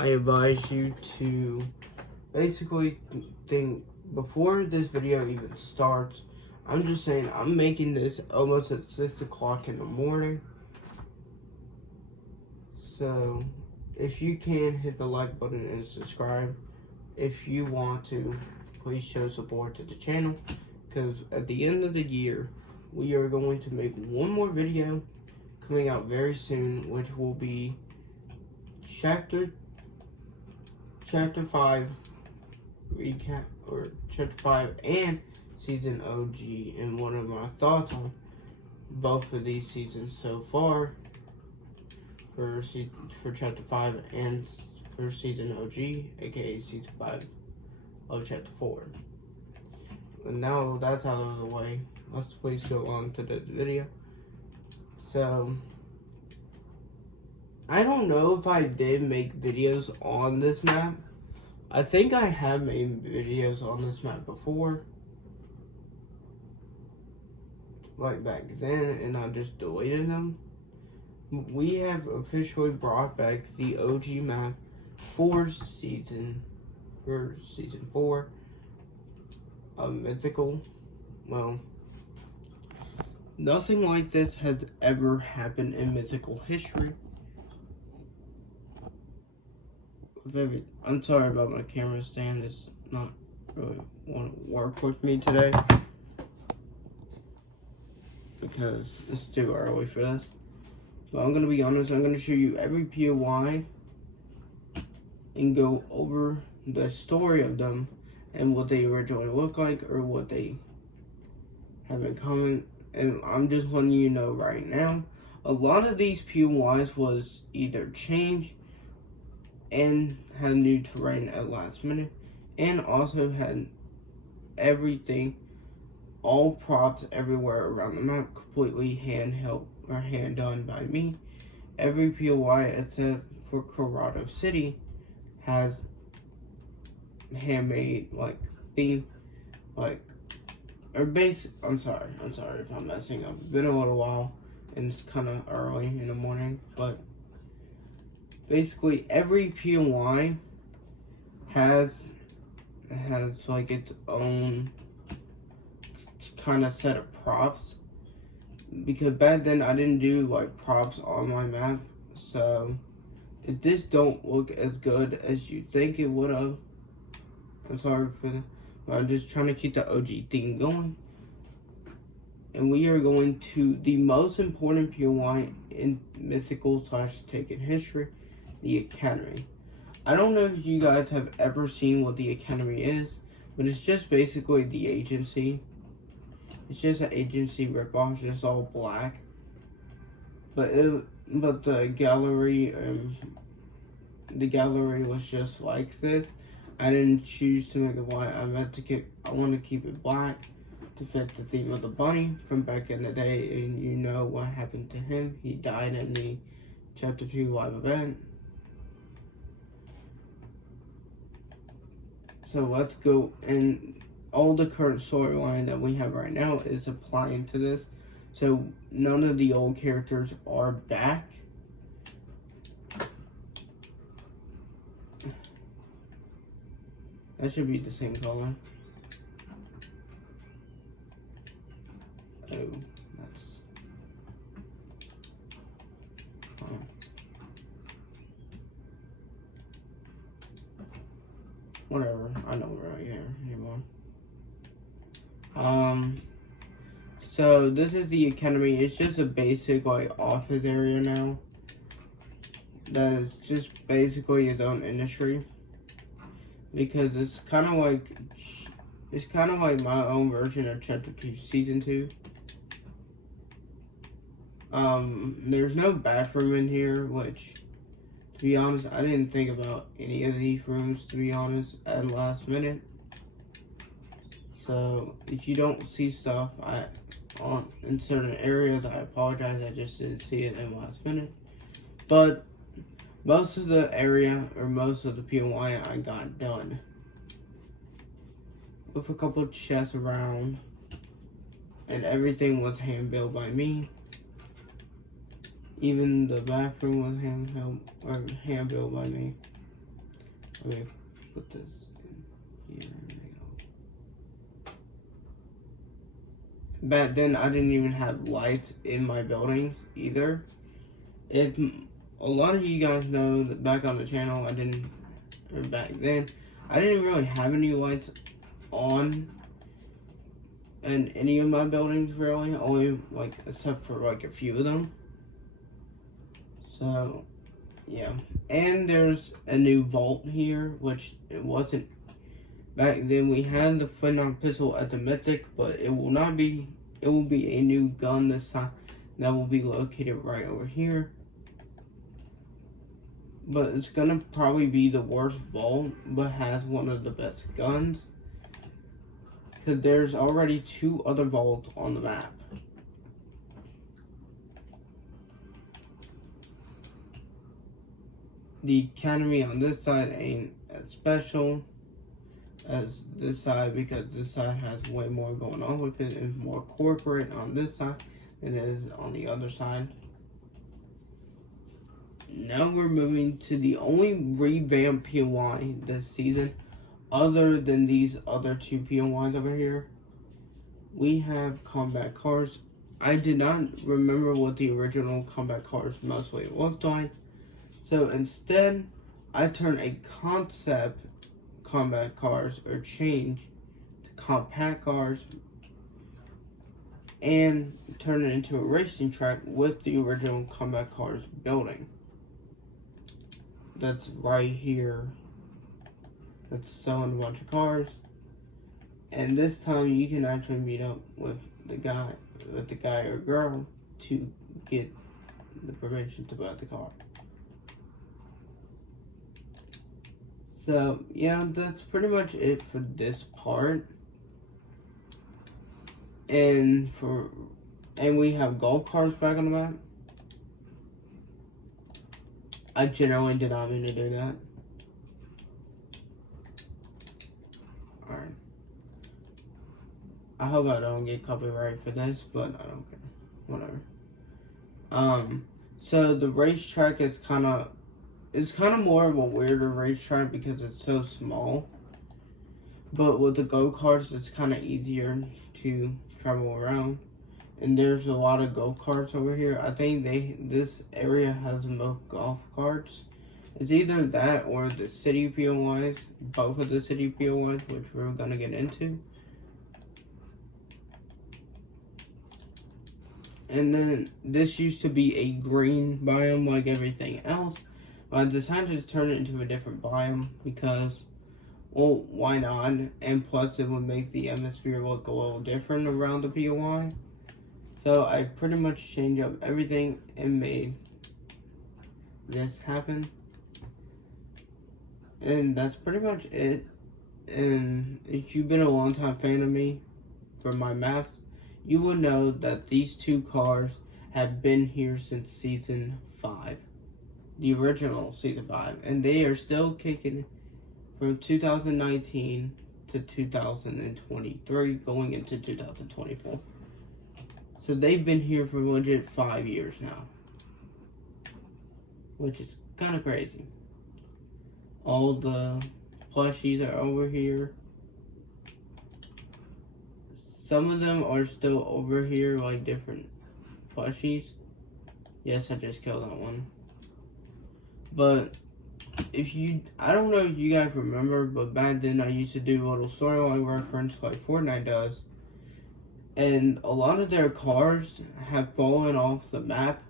I advise you to basically think before this video even starts. I'm just saying, I'm making this almost at 6 o'clock in the morning. So, if you can, hit the like button and subscribe. If you want to, please show support to the channel. Because at the end of the year, we are going to make one more video coming out very soon, which will be Chapter 5 recap, or Chapter 5 and Season OG, and one of my thoughts on both of these seasons so far for Chapter 5 and for Season OG, aka Season 5 of Chapter 4. And now that's out of the way, let's please go on to the video. So, I don't know if I did make videos on this map. I think I have made videos on this map before, like back then, and I just deleted them. We have officially brought back the OG map for season 4 of Mythical. Well, nothing like this has ever happened in Mythical history. I'm sorry about my camera stand, it's not really want to work with me today because it's too early for this. But I'm going to be honest, I'm going to show you every POI and go over the story of them and what they originally look like or what they have in common. And I'm just letting you know right now, a lot of these POIs was either changed and had new terrain at last minute, and also had everything, all props everywhere around the map, completely handheld or hand done by me. Every POI except for Colorado City has handmade theme, or base. I'm sorry if I'm messing up. It's been a little while and it's kind of early in the morning, but basically every POI has like its own kind of set of props, because back then I didn't do like props on my map, so it just don't look as good as you think it would have. I'm sorry for that, but I'm just trying to keep the OG theme going. And we are going to the most important POI in Mythical / Taken history, the Academy. I don't know if you guys have ever seen what the Academy is, but it's just basically the agency. It's just an agency ripoff, just all black. But the gallery was just like this. I didn't choose to make it white. I want to keep it black to fit the theme of the bunny from back in the day, and you know what happened to him. He died in the Chapter 2 live event. So let's go, and all the current storyline that we have right now is applying to this. So none of the old characters are back. That should be the same color. Oh, that's... whatever, I don't really care anymore. So this is the Academy. It's just a basic like office area now. That is just basically its own industry. Because it's kind of like my own version of Chapter 2 Season 2. There's no bathroom in here, which, to be honest, I didn't think about any of these rooms, to be honest, at last minute. So, if you don't see stuff in certain areas, I apologize, I just didn't see it in last minute. But most of the area, or most of the POI, I got done. With a couple of chests around, and everything was hand built by me. Even the bathroom was hand built by me. Let me put this in here. Back then, I didn't even have lights in my buildings either. If a lot of you guys know that back on the channel, back then, I didn't really have any lights on in any of my buildings really, only like except for like a few of them. So yeah, and there's a new vault here, which it wasn't back then. We had the phenomenal pistol at the Mythic, but it will not be. It will be a new gun this time that will be located right over here. But it's gonna probably be the worst vault, but has one of the best guns. Because there's already 2 other vaults on the map. The Academy on this side ain't as special as this side, because this side has way more going on with it. It's more corporate on this side than it is on the other side. Now we're moving to the only revamped POI this season, other than these other 2 POIs over here. We have combat cars. I did not remember what the original combat cars mostly looked like. So instead, I turned a concept combat cars, or change to compact cars, and turn it into a racing track with the original combat cars building. That's right here. That's selling a bunch of cars. And this time you can actually meet up with the guy or girl to get the permission to buy the car. So yeah, that's pretty much it for this part. And we have golf carts back on the map. I generally did not mean to do that. Alright. I hope I don't get copyright for this, but I don't care. Whatever. So the racetrack is it's kind of more of a weirder racetrack because it's so small. But with the go-karts, it's kind of easier to travel around. And there's a lot of go-karts over here. I think this area has the most golf carts. It's either that or the city POIs, both of the city POIs, which we're gonna get into. And then this used to be a green biome like everything else. But I decided to turn it into a different biome because, well, why not? And plus it would make the atmosphere look a little different around the POI. So I pretty much changed up everything and made this happen. And that's pretty much it. And if you've been a long time fan of me for my maps, you will know that these 2 cars have been here since season 5. The original season 5. And they are still kicking from 2019 to 2023, going into 2024. So they've been here for legit 5 years now. Which is kind of crazy. All the plushies are over here. Some of them are still over here, like different plushies. Yes, I just killed that one. But I don't know if you guys remember, but back then I used to do a little storyline reference like Fortnite does. And a lot of their cars have fallen off the map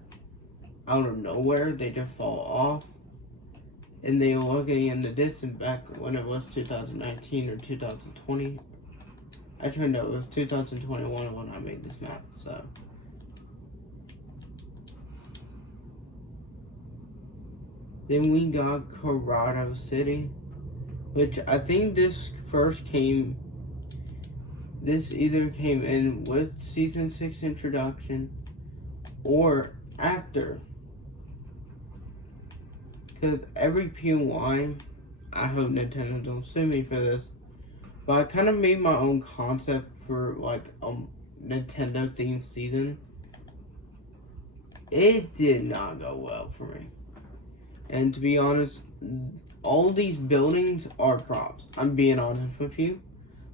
out of nowhere. They just fall off. And they were looking in the distance back when it was 2019 or 2020. Actually, no, it was 2021 when I made this map, so. Then we got Corrado City, which I think this either came in with Season 6 introduction or after. Because every POI, I hope Nintendo don't sue me for this, but I kind of made my own concept for like a Nintendo themed season. It did not go well for me. And to be honest, all these buildings are props. I'm being honest with you.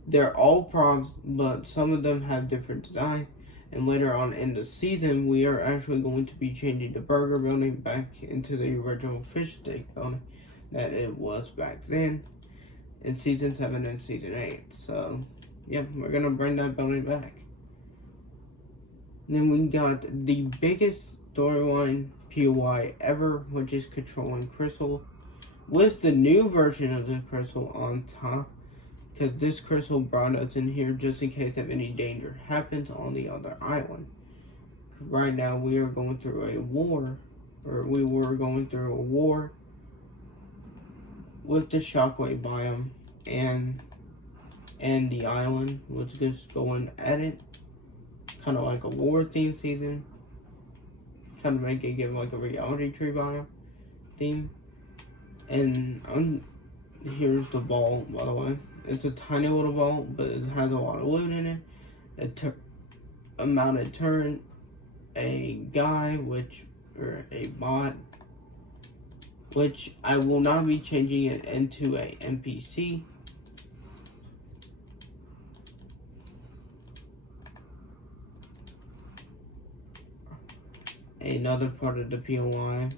They're all props, but some of them have different design. And later on in the season, we are actually going to be changing the burger building back into the original fish steak building that it was back then in season 7 and season 8. So, yeah, we're gonna bring that building back. Then we got the biggest storyline POI ever, which is controlling Crystal, with the new version of the Crystal on top, because this Crystal brought us in here just in case if any danger happens on the other island. Right now we are going through a war, or we were going through a war with the shockwave biome, and the island was just going at it, kind of like a war theme season, trying to make it give like a reality tree biome theme. And here's the vault, by the way. It's a tiny little vault, but it has a lot of loot in it. A mounted turret, a guy, or a bot, which I will not be changing it into a NPC. Another part of the POI.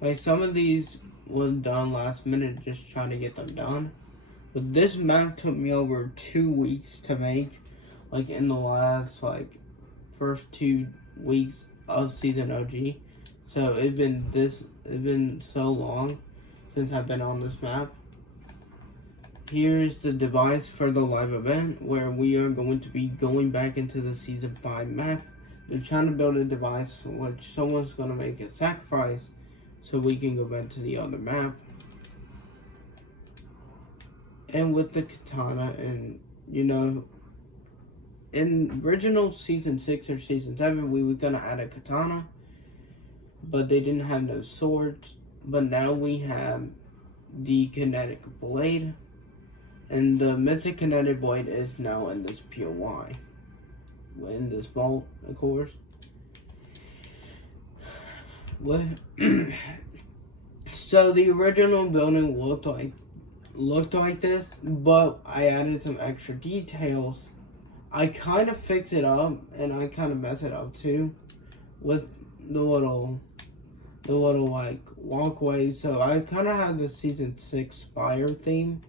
Like, some of these was done last minute, just trying to get them done. But this map took me over 2 weeks to make, like in the last first 2 weeks of season OG. So it's been so long since I've been on this map. Here's the device for the live event, where we are going to be going back into the season 5 map. They're trying to build a device which someone's going to make a sacrifice so we can go back to the other map. And with the katana, and you know, in original season 6 or season 7, we were going to add a katana, but they didn't have no swords. But now we have the kinetic blade, and the mythic kinetic blade is now in this POI. In this vault, of course. So the original building looked like this, but I added some extra details. I kind of fix it up, and I kind of mess it up too, with the little like walkway. So I kind of had the season 6 spire theme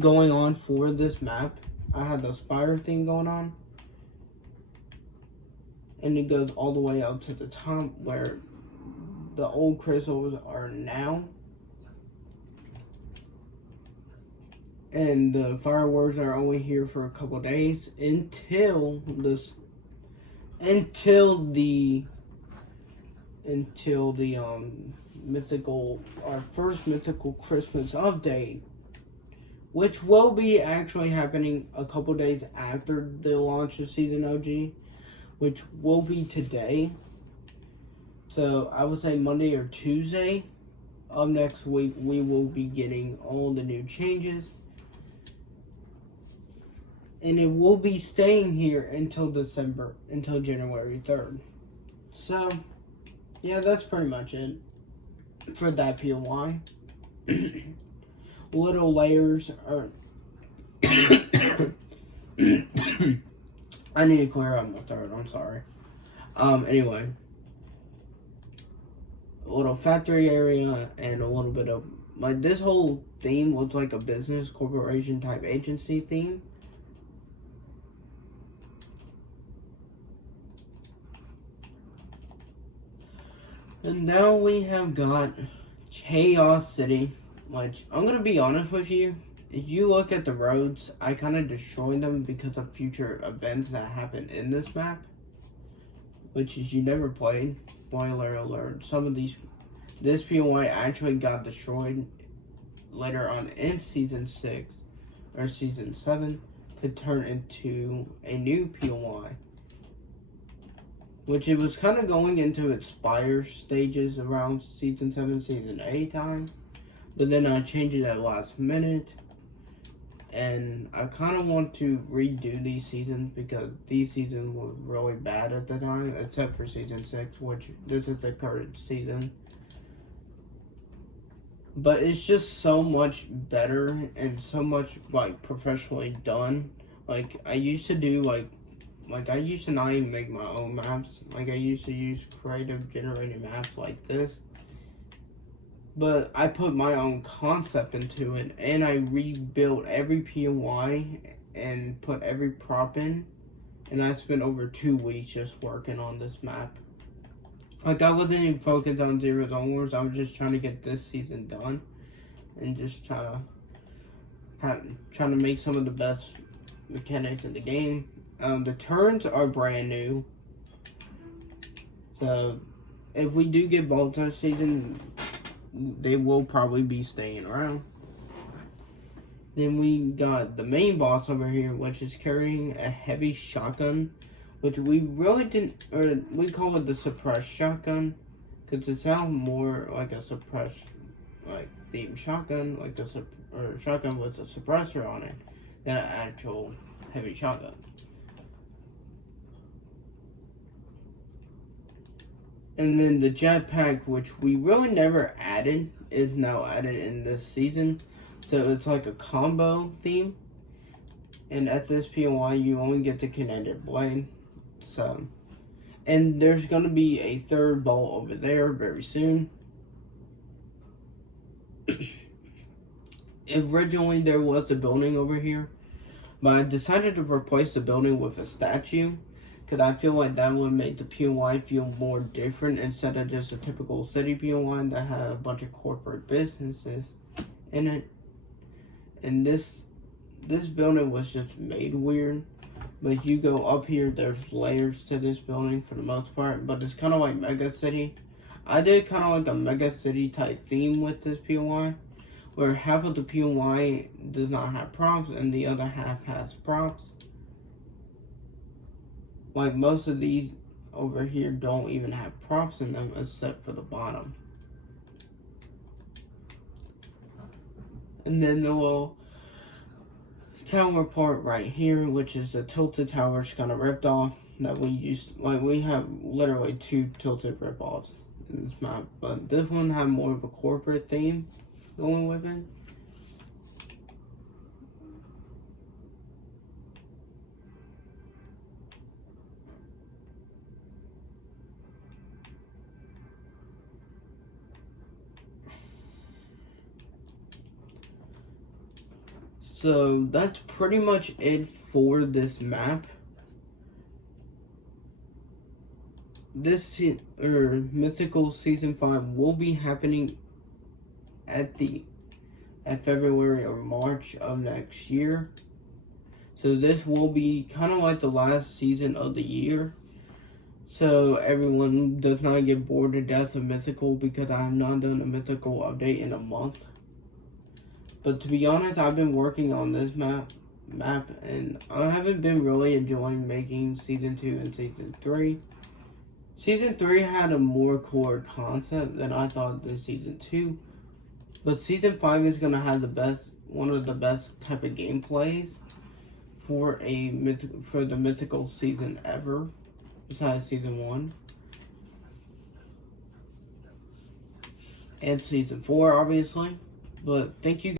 going on for this map. I had the spire thing going on, and it goes all the way up to the top where the old crystals are now, and the fireworks are only here for a couple days until our first mythical Christmas update, which will be actually happening a couple days after the launch of Season OG, which will be today. So I would say Monday or Tuesday of next week, we will be getting all the new changes. And it will be staying here until January 3rd. So, yeah, that's pretty much it for that POI. Little layers are I need to clear out my throat, I'm sorry. Anyway, a little factory area and a little bit of this whole theme looks like a business corporation type agency theme. And now we have got Chaos City, which I'm going to be honest with you. If you look at the roads, I kind of destroyed them because of future events that happen in this map. Which is, you never played. Spoiler alert. Some of this POI actually got destroyed later on in Season 6 or Season 7 to turn into a new POI. Which it was kind of going into its spire stages around Season 7, Season 8 time. But then I changed it at last minute. And I kind of want to redo these seasons because these seasons were really bad at the time. Except for Season 6, which this is the current season. but it's just so much better and so much like professionally done. Like I used to do like I used to not even make my own maps. Like I used to use creative generated maps like this. But I put my own concept into it, and I rebuilt every POI and put every prop in, and I spent over 2 weeks just working on this map. Like I wasn't even focused on Zero Zone Wars. I was just trying to get this season done, and just trying to make some of the best mechanics in the game. The turns are brand new, so if we do get vaults this season, they will probably be staying around. Then we got the main boss over here, which is carrying a heavy shotgun, which we really didn't, or we call it the suppressed shotgun, because it sounds more like a suppressed, like themed shotgun, like a shotgun with a suppressor on it, than an actual heavy shotgun. And then the jetpack, which we really never added, is now added in this season. So it's like a combo theme. And at this POI, you only get the kinetic blade. So, and there's going to be a third bolt over there very soon. Originally, there was a building over here, but I decided to replace the building with a statue, because I feel like that would make the POI feel more different instead of just a typical city POI that had a bunch of corporate businesses in it. And this building was just made weird. But you go up here, there's layers to this building for the most part, but it's kind of like Mega City. I did kind of like a Mega City type theme with this POI, where half of the POI does not have props and the other half has props. Like most of these over here don't even have props in them except for the bottom. And then the little tower part right here, which is the tilted towers kind of ripped off that we used. Like we have literally 2 tilted rip-offs in this map, but this one had more of a corporate theme going with it. So that's pretty much it for this map. This Mythical Season 5 will be happening at February or March of next year. So this will be kind of like the last season of the year. So everyone does not get bored to death of Mythical, because I have not done a Mythical update in a month. But to be honest, I've been working on this map, and I haven't been really enjoying making Season 2 and Season 3. Season 3 had a more core concept than I thought than Season 2. But Season 5 is going to have one of the best type of gameplays for the Mythical Season ever, besides Season 1. And Season 4, obviously. But thank you guys.